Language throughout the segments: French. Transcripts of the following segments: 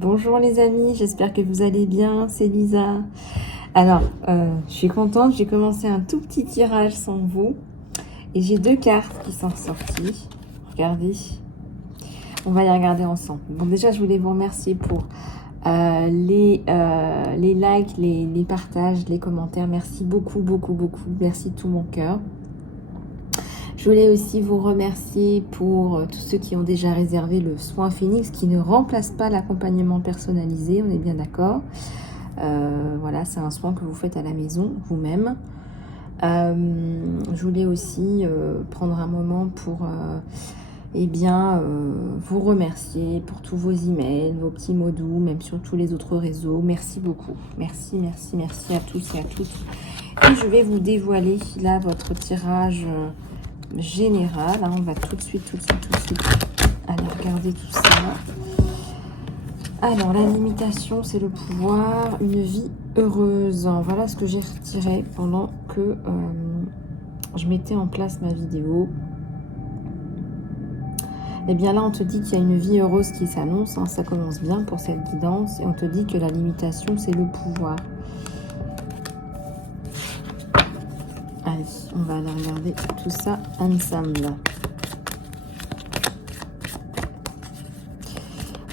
Bonjour les amis, j'espère que vous allez bien, c'est Lisa. Alors, je suis contente, j'ai commencé un tout petit tirage sans vous. Et j'ai deux cartes qui sont sorties. Regardez, on va les regarder ensemble. Bon, déjà, je voulais vous remercier pour les likes, les partages, les commentaires. Merci beaucoup, beaucoup, beaucoup. Merci de tout mon cœur. Je voulais aussi vous remercier pour tous ceux qui ont déjà réservé le soin Phoenix, qui ne remplace pas l'accompagnement personnalisé, on est bien d'accord. Voilà, c'est un soin que vous faites à la maison, vous-même. Je voulais aussi prendre un moment pour vous remercier pour tous vos emails, vos petits mots doux, même sur tous les autres réseaux. Merci beaucoup. Merci, merci, merci à tous et à toutes. Et je vais vous dévoiler là votre tirage général. Hein, on va tout de suite aller regarder tout ça. Alors, la limitation, c'est le pouvoir, une vie heureuse. Voilà ce que j'ai retiré pendant que je mettais en place ma vidéo. Et bien là, on te dit qu'il y a une vie heureuse qui s'annonce. Hein, ça commence bien pour cette guidance. Et on te dit que la limitation, c'est le pouvoir. Allez, on va aller regarder tout ça ensemble.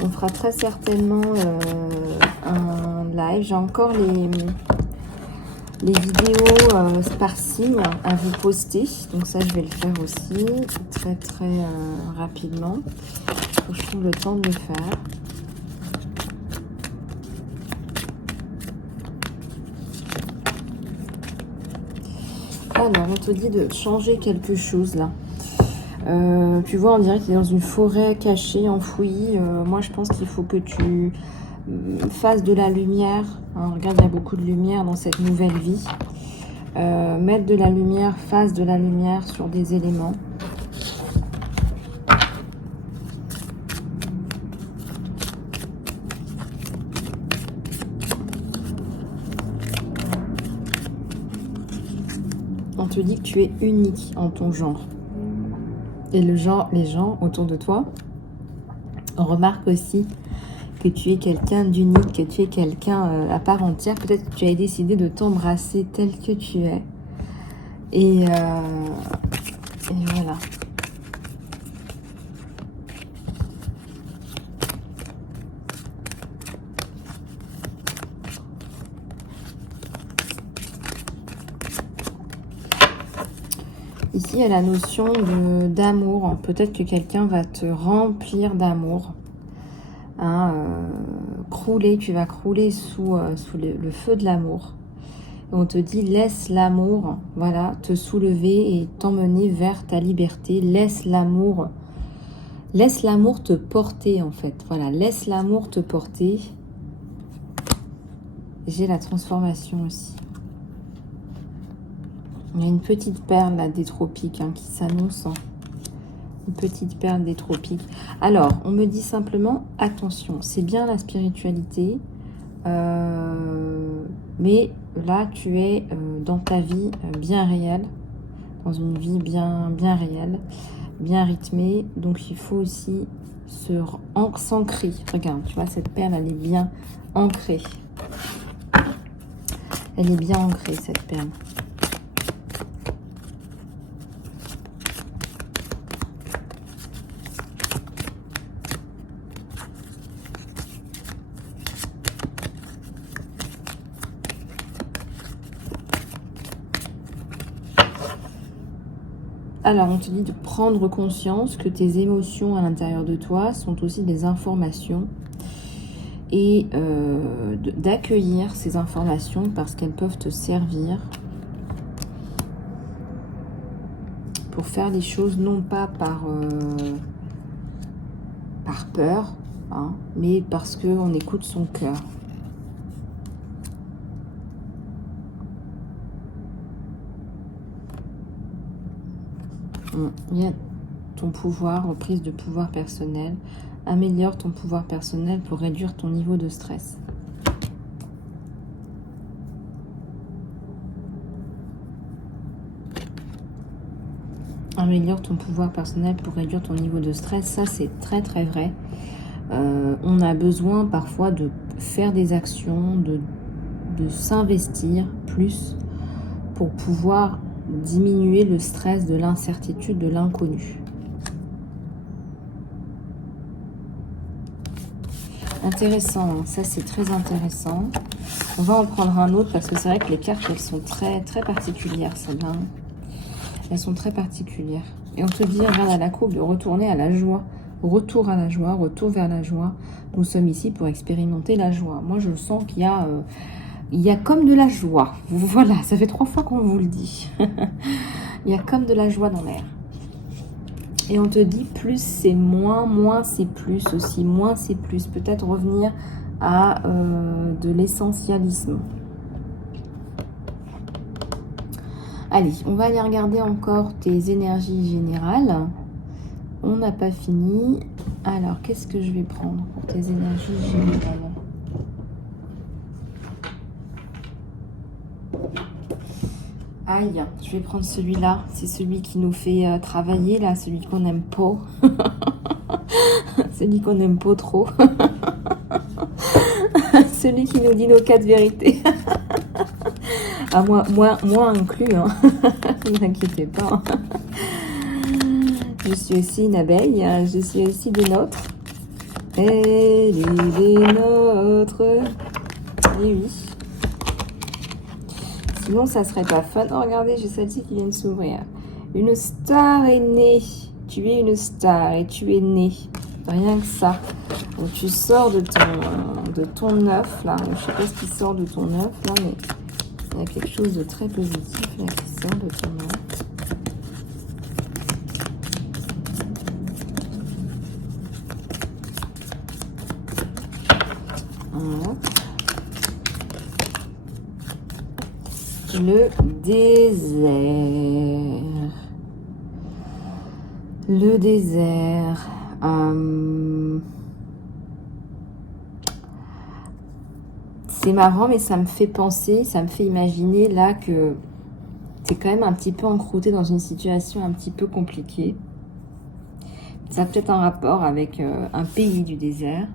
On fera très certainement un live. J'ai encore les vidéos par signe à vous poster. Donc ça, je vais le faire aussi très rapidement. Faut que je trouve le temps de le faire. Alors, on te dit de changer quelque chose là. Tu vois, on dirait qu'il est dans une forêt cachée, enfouie. Moi, je pense qu'il faut que tu fasses de la lumière. Hein, regarde, il y a beaucoup de lumière dans cette nouvelle vie. Mettre de la lumière, fasse de la lumière sur des éléments. On te dit que tu es unique en ton genre. Et les gens autour de toi remarquent aussi que tu es quelqu'un d'unique, que tu es quelqu'un à part entière. Peut-être que tu as décidé de t'embrasser tel que tu es. Et voilà. Ici, il y a la notion d'amour. Peut-être que quelqu'un va te remplir d'amour. Hein, tu vas crouler sous le feu de l'amour. On te dit, laisse l'amour, voilà, te soulever et t'emmener vers ta liberté. Laisse l'amour te porter, en fait. Voilà, laisse l'amour te porter. J'ai la transformation aussi. Il y a une petite perle là, des tropiques qui s'annonce. Une petite perle des tropiques. Alors, on me dit simplement, attention, c'est bien la spiritualité, mais là, tu es dans ta vie bien réelle, dans une vie bien réelle, bien rythmée. Donc, il faut aussi s'ancrer. Regarde, tu vois, cette perle, elle est bien ancrée. Elle est bien ancrée, cette perle. Alors, on te dit de prendre conscience que tes émotions à l'intérieur de toi sont aussi des informations et d'accueillir ces informations parce qu'elles peuvent te servir pour faire les choses non pas par peur, hein, mais parce qu'on écoute son cœur. Il y a ton pouvoir, reprise de pouvoir personnel. Améliore ton pouvoir personnel pour réduire ton niveau de stress. Améliore ton pouvoir personnel pour réduire ton niveau de stress. Ça, c'est très vrai. On a besoin parfois de faire des actions, de s'investir plus pour pouvoir diminuer le stress de l'incertitude, de l'inconnu. Intéressant, hein, ça c'est très intéressant. On va en prendre un autre parce que c'est vrai que les cartes, elles sont très particulières, celles-là. Elles sont très particulières. Et on te dit, regarde à la coupe, de retourner à la joie. Retour à la joie, retour vers la joie. Nous sommes ici pour expérimenter la joie. Moi, je sens qu'il y a comme de la joie. Voilà, ça fait 3 fois qu'on vous le dit. Il y a comme de la joie dans l'air. Et on te dit plus c'est moins, moins c'est plus aussi, moins c'est plus. Peut-être revenir à de l'essentialisme. Allez, on va aller regarder encore tes énergies générales. On n'a pas fini. Alors, qu'est-ce que je vais prendre pour tes énergies générales? Aïe, je vais prendre celui-là. C'est celui qui nous fait travailler, là. Celui qu'on n'aime pas. Celui qu'on n'aime pas trop. Celui qui nous dit nos 4 vérités. Ah, moi inclus, hein. Ne vous inquiétez pas. Je suis aussi une abeille, je suis aussi des nôtres. Elle est des nôtres. Et oui. Sinon, ça serait pas fun. Oh, regardez, j'ai celle-ci qui vient de s'ouvrir. Une star est née. Tu es une star et tu es née. Rien que ça. Donc, tu sors de ton œuf, là. Je sais pas ce qui sort de ton œuf, là, mais il y a quelque chose de très positif, là, qui sort de ton œuf. Le désert. Le désert. C'est marrant, mais ça me fait penser, ça me fait imaginer là que tu es quand même un petit peu encrouté dans une situation un petit peu compliquée. Ça a peut-être un rapport avec un pays du désert.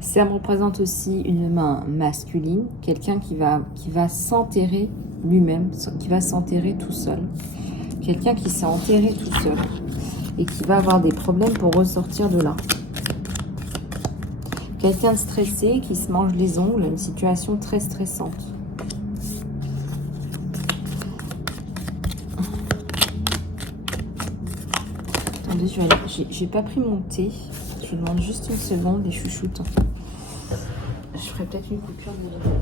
Ça me représente aussi une main masculine, quelqu'un qui va s'enterrer lui-même, qui va s'enterrer tout seul. Quelqu'un qui s'est enterré tout seul et qui va avoir des problèmes pour ressortir de là. Quelqu'un de stressé qui se mange les ongles, une situation très stressante. Attendez, j'ai pas pris mon thé. Je vous demande juste une seconde, les chouchoutes. Je ferai peut-être une coupure de vidéo.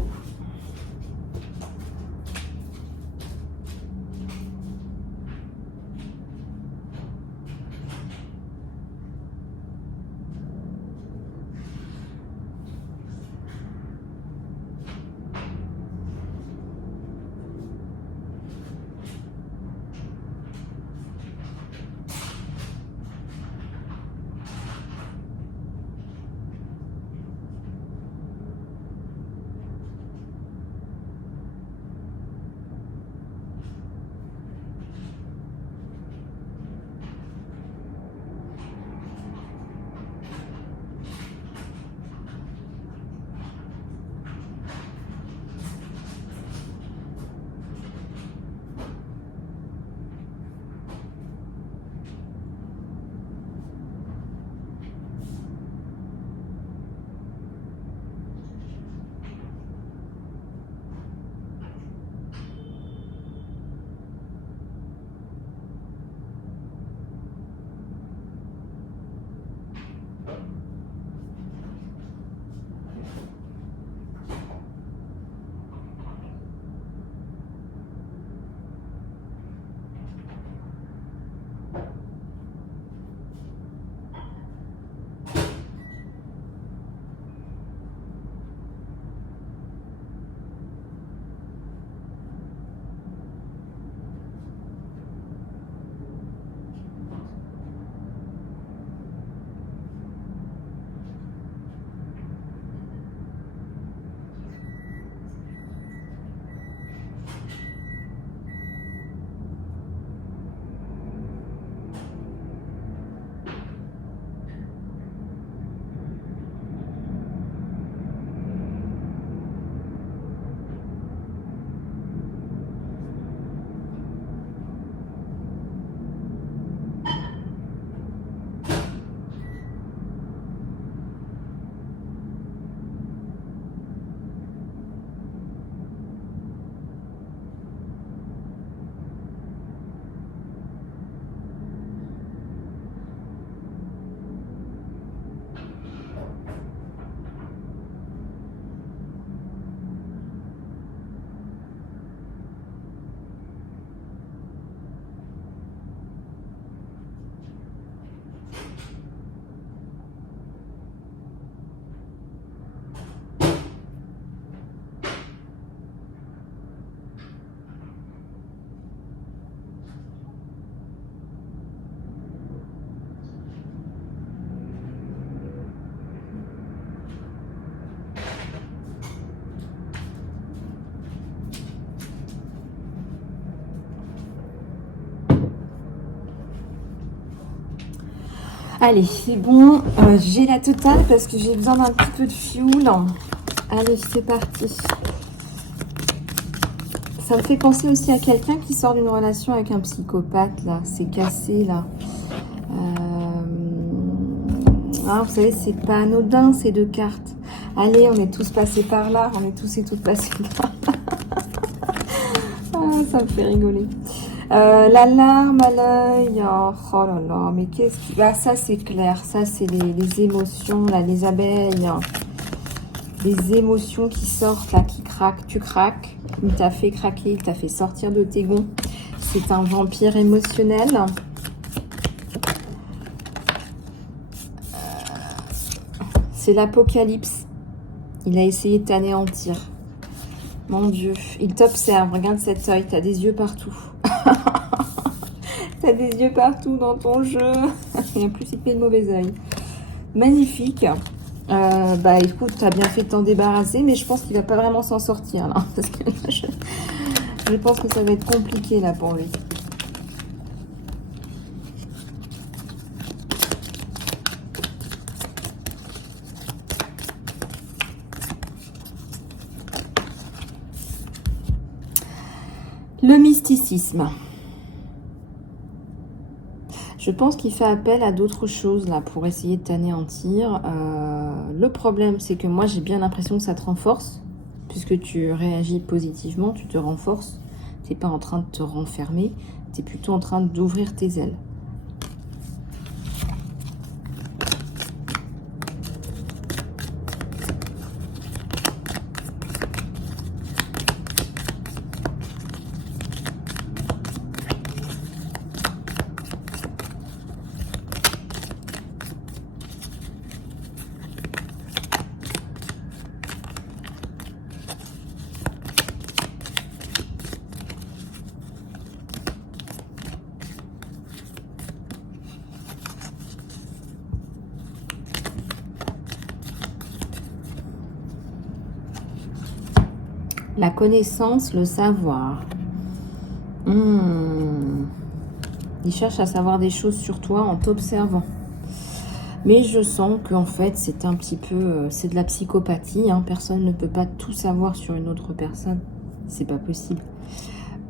Allez, c'est bon. J'ai la totale parce que j'ai besoin d'un petit peu de fioul. Allez, c'est parti. Ça me fait penser aussi à quelqu'un qui sort d'une relation avec un psychopathe, là. C'est cassé, là. Ah, vous savez, c'est pas anodin, ces deux cartes. Allez, on est tous passés par là. On est tous et toutes passés là. Ah, ça me fait rigoler. La larme à l'œil. Oh là là, mais qu'est-ce qui... Ah, ça, c'est clair. Ça, c'est les émotions, là, les abeilles. Les émotions qui sortent, là, qui craquent. Tu craques. Il t'a fait craquer, il t'a fait sortir de tes gonds. C'est un vampire émotionnel. C'est l'apocalypse. Il a essayé de t'anéantir. Mon Dieu, il t'observe. Regarde cet œil, t'as des yeux partout. T'as des yeux partout dans ton jeu. Et en plus, il fait le mauvais œil. Magnifique. Bah écoute, t'as bien fait de t'en débarrasser, mais je pense qu'il va pas vraiment s'en sortir là. Parce que je pense que ça va être compliqué là pour lui. Le mysticisme. Je pense qu'il fait appel à d'autres choses là pour essayer de t'anéantir. Le problème, c'est que moi j'ai bien l'impression que ça te renforce, puisque tu réagis positivement, tu te renforces. Tu n'es pas en train de te renfermer, tu es plutôt en train d'ouvrir tes ailes. La connaissance, le savoir. Il cherche à savoir des choses sur toi en t'observant. Mais je sens qu'en fait, c'est un petit peu... c'est de la psychopathie. Hein. Personne ne peut pas tout savoir sur une autre personne. C'est pas possible.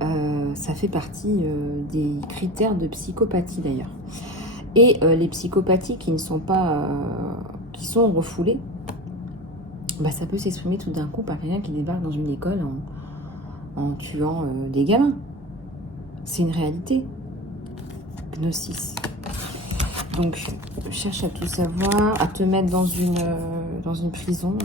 Ça fait partie des critères de psychopathie d'ailleurs. Et les psychopathies qui ne sont pas... qui sont refoulées, bah, ça peut s'exprimer tout d'un coup par quelqu'un qui débarque dans une école en tuant des gamins. C'est une réalité. Gnosis. Donc, cherche à tout savoir, à te mettre dans une prison.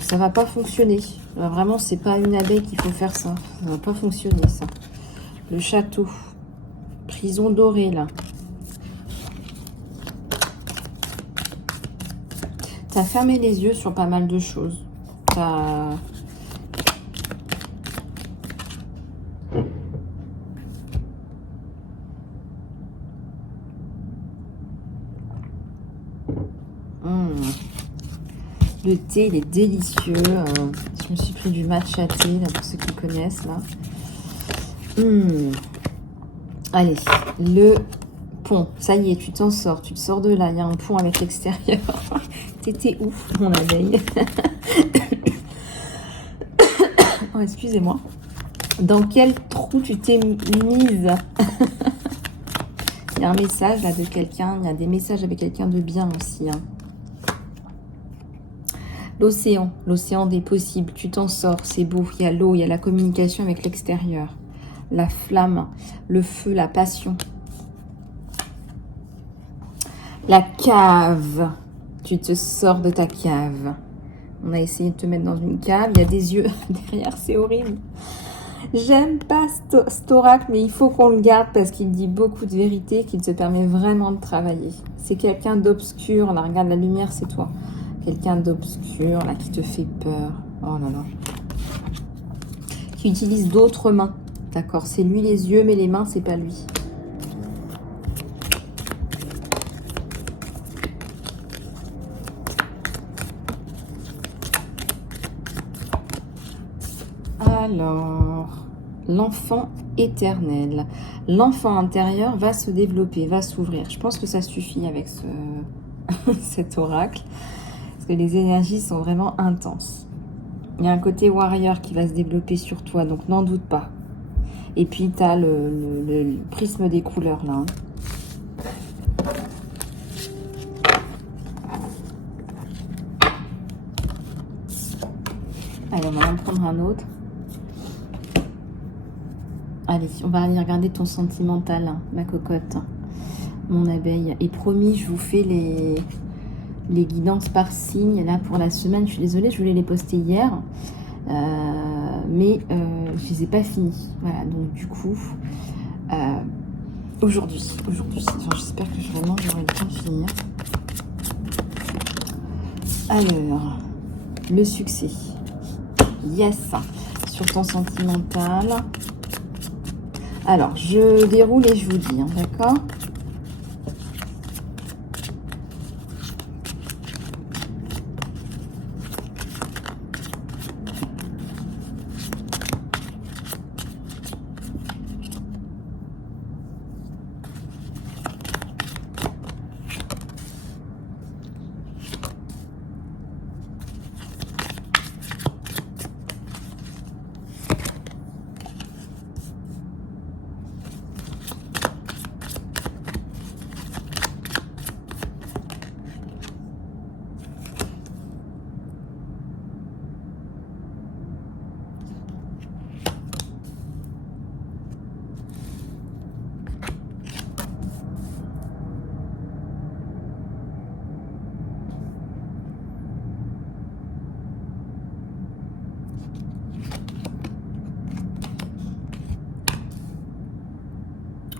Ça va pas fonctionner. Là, vraiment, c'est pas une abeille qu'il faut faire ça. Ça va pas fonctionner, ça. Le château. Prison dorée, là. T'as fermé les yeux sur pas mal de choses. T'as... Le thé, il est délicieux. Je me suis pris du matcha thé, là, pour ceux qui connaissent, là. Allez, le pont. Ça y est, tu t'en sors. Tu te sors de là. Il y a un pont avec l'extérieur. T'étais où, mon abeille? Oh, excusez-moi. Dans quel trou tu t'es mise? Il y a un message là de quelqu'un. Il y a des messages avec quelqu'un de bien aussi. Hein. L'océan. L'océan des possibles. Tu t'en sors. C'est beau. Il y a l'eau. Il y a la communication avec l'extérieur. La flamme. Le feu. La passion. La cave. Tu te sors de ta cave. On a essayé de te mettre dans une cave. Il y a des yeux derrière. C'est horrible. J'aime pas cet oracle, mais il faut qu'on le garde parce qu'il dit beaucoup de vérité, qu'il te permet vraiment de travailler. C'est quelqu'un d'obscur. Là, regarde, la lumière, c'est toi. Quelqu'un d'obscur, là, qui te fait peur. Oh là là. Qui utilise d'autres mains. D'accord, c'est lui les yeux, mais les mains, c'est pas lui. Alors, l'enfant éternel. l'enfant intérieur va se développer, va s'ouvrir. Je pense que ça suffit avec cet oracle, parce que les énergies sont vraiment intenses. Il y a un côté warrior qui va se développer sur toi, donc n'en doute pas. Et puis, tu as le prisme des couleurs, là. Allez, on va en prendre un autre. Allez, on va aller regarder ton sentimental, hein, ma cocotte, mon abeille. Et promis, je vous fais les guidances par signe, là, pour la semaine. Je suis désolée, je voulais les poster hier. Mais je les ai pas finis. Voilà, donc du coup, aujourd'hui, j'espère que vraiment j'aurai le temps de finir. Alors, le succès. Yes, sur ton sentimental. Alors, je déroule et je vous dis, hein, d'accord ?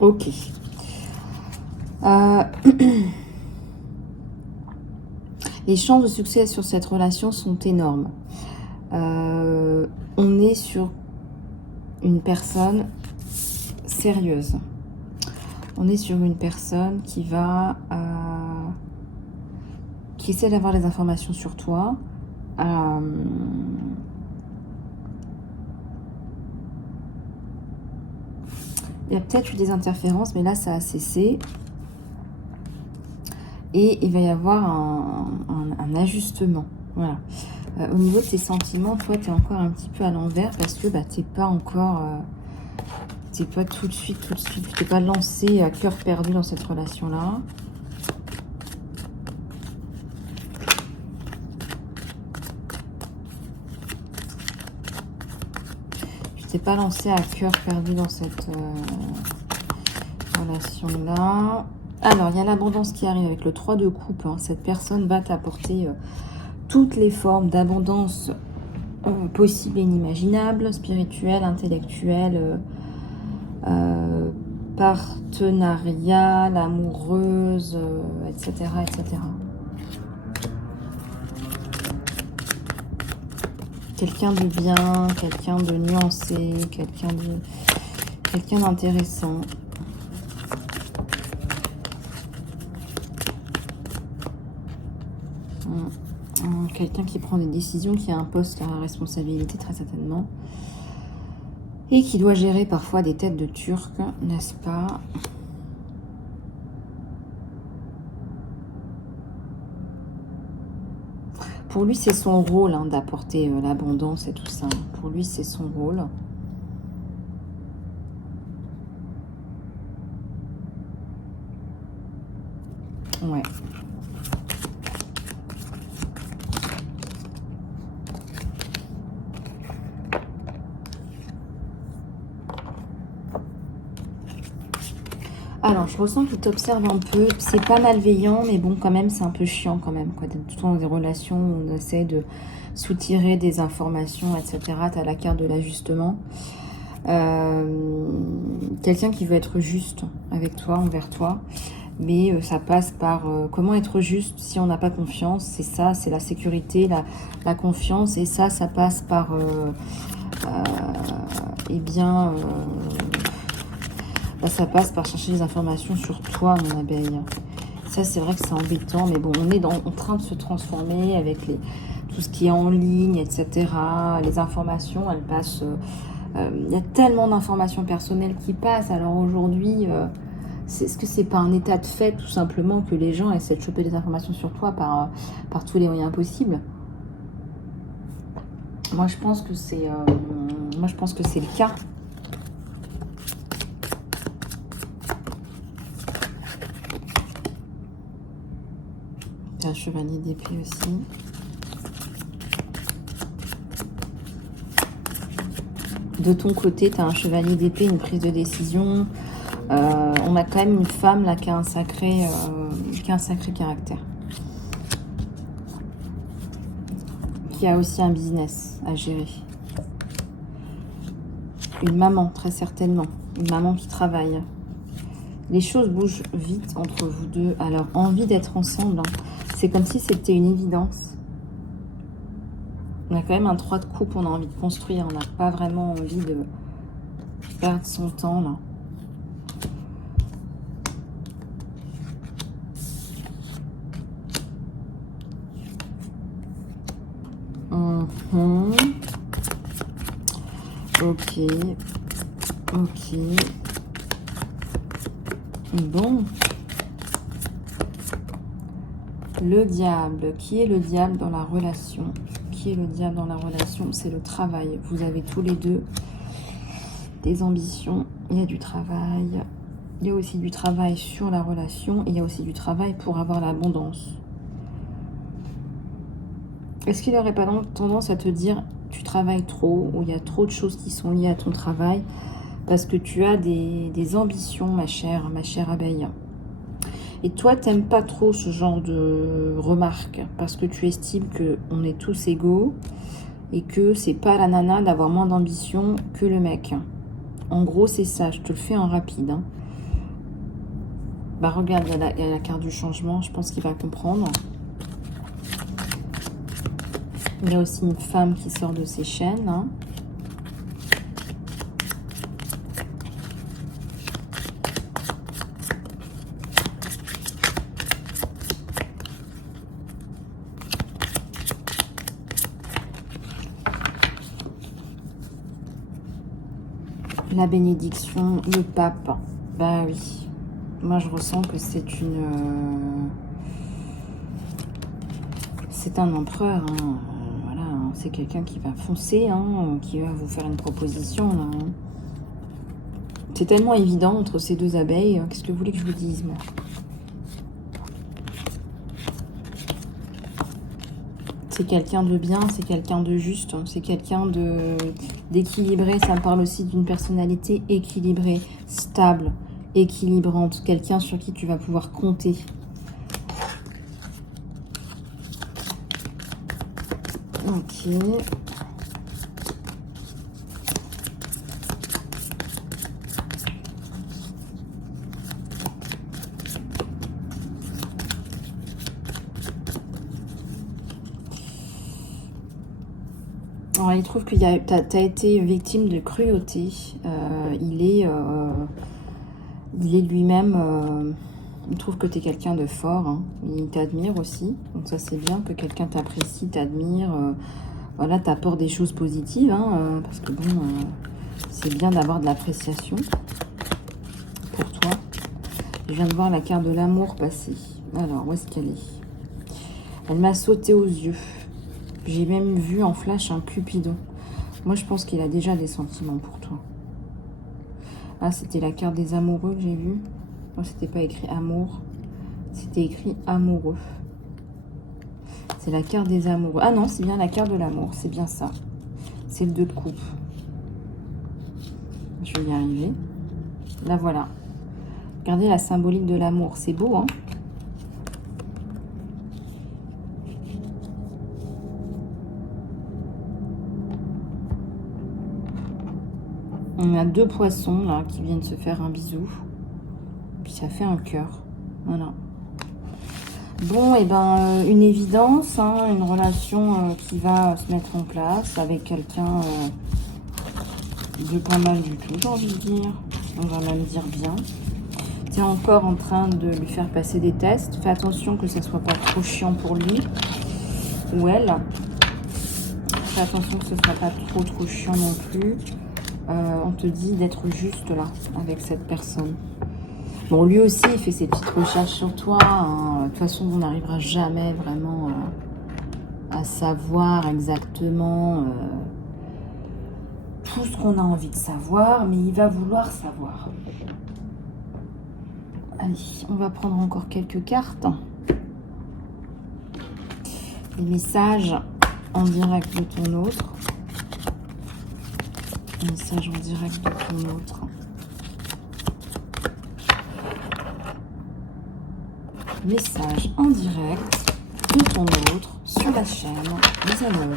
Ok. Les chances de succès sur cette relation sont énormes. On est sur une personne sérieuse. On est sur une personne qui essaie d'avoir des informations sur toi. Il y a peut-être eu des interférences, mais là, ça a cessé. Et il va y avoir un ajustement. Voilà. Au niveau de tes sentiments, toi, tu es encore un petit peu à l'envers parce que bah, tu n'es pas encore... tu n'es pas tout de suite, tu t'es pas lancé à cœur perdu dans cette relation-là. Tu t'es pas lancé à cœur perdu dans cette relation-là. Alors, il y a l'abondance qui arrive avec le 3 de coupe. Hein. Cette personne va t'apporter toutes les formes d'abondance possibles et inimaginables, spirituelles, intellectuelles, partenariale, amoureuse, etc., etc. Quelqu'un de bien, quelqu'un de nuancé, quelqu'un d'intéressant. Quelqu'un qui prend des décisions, qui a un poste à responsabilité très certainement. Et qui doit gérer parfois des têtes de Turcs, n'est-ce pas ? Pour lui, c'est son rôle hein, d'apporter l'abondance et tout ça. Pour lui, c'est son rôle. Ouais. Alors, je ressens qu'il t'observe un peu. C'est pas malveillant, mais bon, quand même, c'est un peu chiant quand même. Quoi. Tout le temps dans des relations où on essaie de soutirer des informations, etc. Tu as la carte de l'ajustement. Quelqu'un qui veut être juste avec toi, envers toi. Mais ça passe par comment être juste si on n'a pas confiance. C'est ça, c'est la sécurité, la confiance. Et ça passe par... ça passe par chercher des informations sur toi, mon abeille. Ça, c'est vrai que c'est embêtant, mais bon, on est en train de se transformer avec tout ce qui est en ligne, etc. Les informations, elles passent Il y a tellement d'informations personnelles qui passent. Alors aujourd'hui, est-ce que c'est pas un état de fait tout simplement que les gens essaient de choper des informations sur toi par tous les moyens possibles? Moi je pense que c'est le cas. Un chevalier d'épée aussi. De ton côté, tu as un chevalier d'épée, une prise de décision. On a quand même une femme là qui a un sacré caractère. Qui a aussi un business à gérer. Une maman, très certainement. Une maman qui travaille. Les choses bougent vite entre vous deux. Alors, envie d'être ensemble, hein. C'est comme si c'était une évidence. On a quand même un 3 de coupe, on a envie de construire. On n'a pas vraiment envie de perdre son temps, là. Ok. Ok. Bon. Le diable. Qui est le diable dans la relation? Qui est le diable dans la relation? C'est le travail. Vous avez tous les deux des ambitions. Il y a du travail. Il y a aussi du travail sur la relation. Et il y a aussi du travail pour avoir l'abondance. Est-ce qu'il n'aurait pas donc tendance à te dire tu travailles trop, ou il y a trop de choses qui sont liées à ton travail, parce que tu as des ambitions, ma chère abeille. Et toi, tu n'aimes pas trop ce genre de remarques, parce que tu estimes qu'on est tous égaux, et que c'est pas la nana d'avoir moins d'ambition que le mec. En gros, c'est ça, je te le fais en rapide. Hein. Bah regarde, il y a la carte du changement, je pense qu'il va comprendre. Il y a aussi une femme qui sort de ses chaînes. Hein. La bénédiction, le pape. Bah oui. Moi, je ressens que c'est c'est un empereur. Hein. Voilà, c'est quelqu'un qui va foncer, hein, qui va vous faire une proposition. Là, hein. C'est tellement évident entre ces deux abeilles. Qu'est-ce que vous voulez que je vous dise, moi? C'est quelqu'un de bien, c'est quelqu'un de juste, c'est quelqu'un d'équilibré. Ça me parle aussi d'une personnalité équilibrée, stable, équilibrante. Quelqu'un sur qui tu vas pouvoir compter. Ok. Alors, il trouve que tu as été victime de cruauté. Il est lui-même... il trouve que tu es quelqu'un de fort. Hein. Il t'admire aussi. Donc ça, c'est bien que quelqu'un t'apprécie, t'admire. Voilà, t'apporte des choses positives. Hein, parce que bon, c'est bien d'avoir de l'appréciation pour toi. Je viens de voir la carte de l'amour passer. Alors, où est-ce qu'elle est? Elle m'a sauté aux yeux. J'ai même vu en flash un Cupidon. Moi, je pense qu'il a déjà des sentiments pour toi. Ah, c'était la carte des amoureux que j'ai vue. Moi, c'était pas écrit amour. C'était écrit amoureux. C'est la carte des amoureux. Ah non, c'est bien la carte de l'amour. C'est bien ça. C'est le 2 de coupe. Je vais y arriver. Là, voilà. Regardez la symbolique de l'amour. C'est beau, hein? On a 2 poissons là qui viennent se faire un bisou. Puis ça fait un cœur. Voilà. Bon, et ben une évidence, hein, une relation qui va se mettre en place avec quelqu'un de pas mal du tout, j'ai envie de dire. On va même dire bien. Tu es encore en train de lui faire passer des tests. Fais attention que ça soit pas trop chiant pour lui ou elle. Fais attention que ce soit pas trop chiant non plus. on te dit d'être juste là avec cette personne. Bon, lui aussi, il fait ses petites recherches sur toi. Hein. De toute façon, on n'arrivera jamais vraiment à savoir exactement tout ce qu'on a envie de savoir, mais il va vouloir savoir. Allez, on va prendre encore quelques cartes. Les messages en direct de ton autre. Les messages en direct de ton autre. Message en direct de ton autre sur la chaîne des amoureux.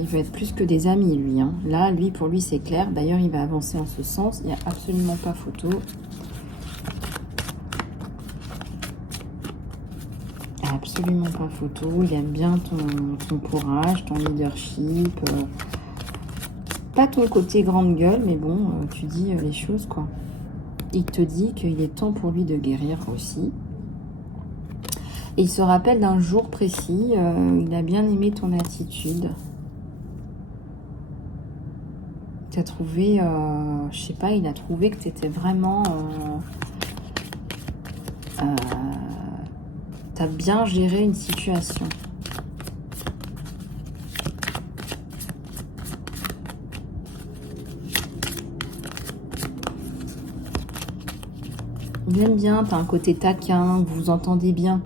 Il veut être plus que des amis, lui. Hein. Là, lui, pour lui, c'est clair. D'ailleurs, il va avancer en ce sens. Il n'y a absolument pas photo. Absolument pas photo. Il aime bien ton courage, ton leadership. Pas ton côté grande gueule, mais bon, tu dis les choses, quoi. Il te dit qu'il est temps pour lui de guérir aussi. Et il se rappelle d'un jour précis. Il a bien aimé ton attitude. Tu as trouvé, je sais pas, il a trouvé que tu étais vraiment... tu as bien géré une situation. Il aime bien, tu as un côté taquin, vous vous entendez bien.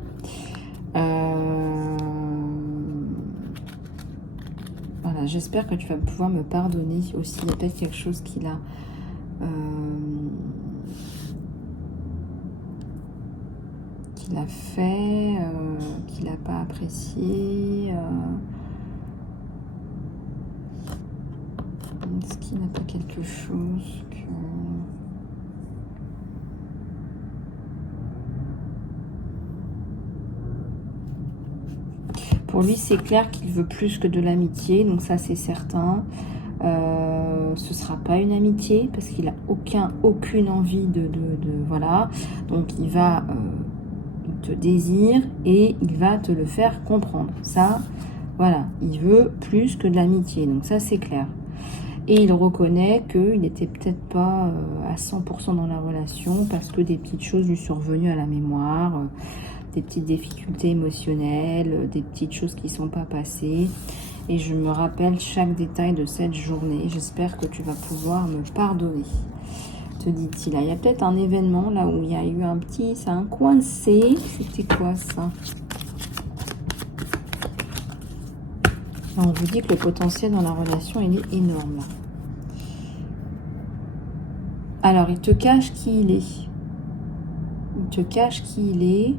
Voilà, j'espère que tu vas pouvoir me pardonner aussi. Il y a peut-être quelque chose qu'il a... qu'il a fait, qu'il n'a pas apprécié. Est-ce qu'il n'a pas quelque chose que... Pour lui, c'est clair qu'il veut plus que de l'amitié, donc ça c'est certain. Ce sera pas une amitié parce qu'il a aucune envie de voilà. Donc il va il te désire et il va te le faire comprendre. Ça, voilà, il veut plus que de l'amitié, donc ça c'est clair. Et il reconnaît qu'il n'était peut-être pas à 100% dans la relation parce que des petites choses lui sont revenues à la mémoire. Des petites difficultés émotionnelles, des petites choses qui ne sont pas passées. Et je me rappelle chaque détail de cette journée. J'espère que tu vas pouvoir me pardonner, te dit-il. Il y a peut-être un événement là où il y a eu un petit... Ça a un coincé. C'était quoi ça? On vous dit que le potentiel dans la relation, il est énorme. Alors, il te cache qui il est. Il te cache qui il est.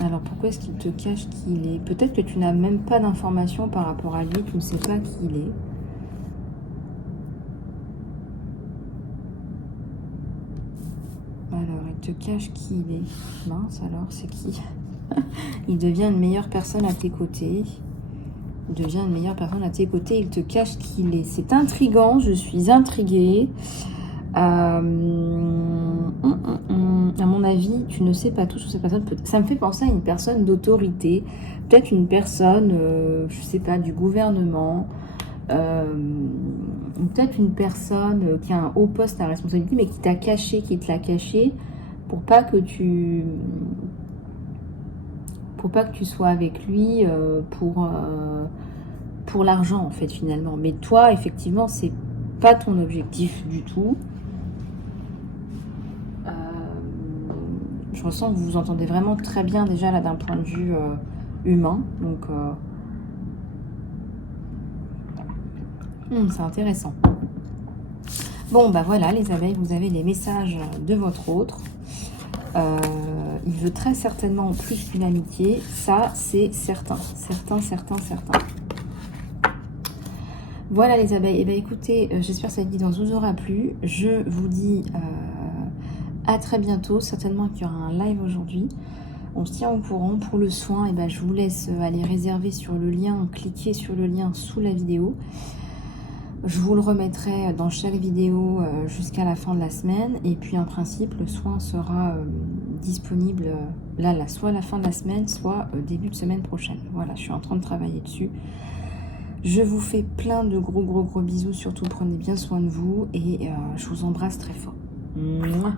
Alors, pourquoi est-ce qu'il te cache qui il est? Peut-être que tu n'as même pas d'informations par rapport à lui, tu ne sais pas qui il est. Alors, il te cache qui il est. Mince, alors, c'est qui? Il devient une meilleure personne à tes côtés. Il devient une meilleure personne à tes côtés. Il te cache qui il est. C'est intriguant, je suis intriguée. À mon avis, tu ne sais pas tout sur cette personne. Ça me fait penser à une personne d'autorité, peut-être une personne, je sais pas, du gouvernement, peut-être une personne qui a un haut poste à responsabilité, mais qui t'a caché, qui te l'a caché, pour pas que tu sois avec lui, pour l'argent en fait finalement. Mais toi, effectivement, c'est pas ton objectif du tout. Je ressens que vous vous entendez vraiment très bien déjà là d'un point de vue humain. Donc, c'est intéressant. Bon, bah voilà les abeilles, vous avez les messages de votre autre. Il veut très certainement plus qu'une amitié. Ça, c'est certain. Certain. Voilà les abeilles. Et bien écoutez, j'espère que cette guidance vous aura plu. Je vous dis... à très bientôt, certainement qu'il y aura un live aujourd'hui. On se tient au courant. Pour le soin, et ben, je vous laisse aller réserver sur le lien, cliquer sur le lien sous la vidéo. Je vous le remettrai dans chaque vidéo jusqu'à la fin de la semaine. Et puis en principe, le soin sera disponible là, soit à la fin de la semaine, soit début de semaine prochaine. Voilà, je suis en train de travailler dessus. Je vous fais plein de gros bisous. Surtout, prenez bien soin de vous et je vous embrasse très fort. Mouah.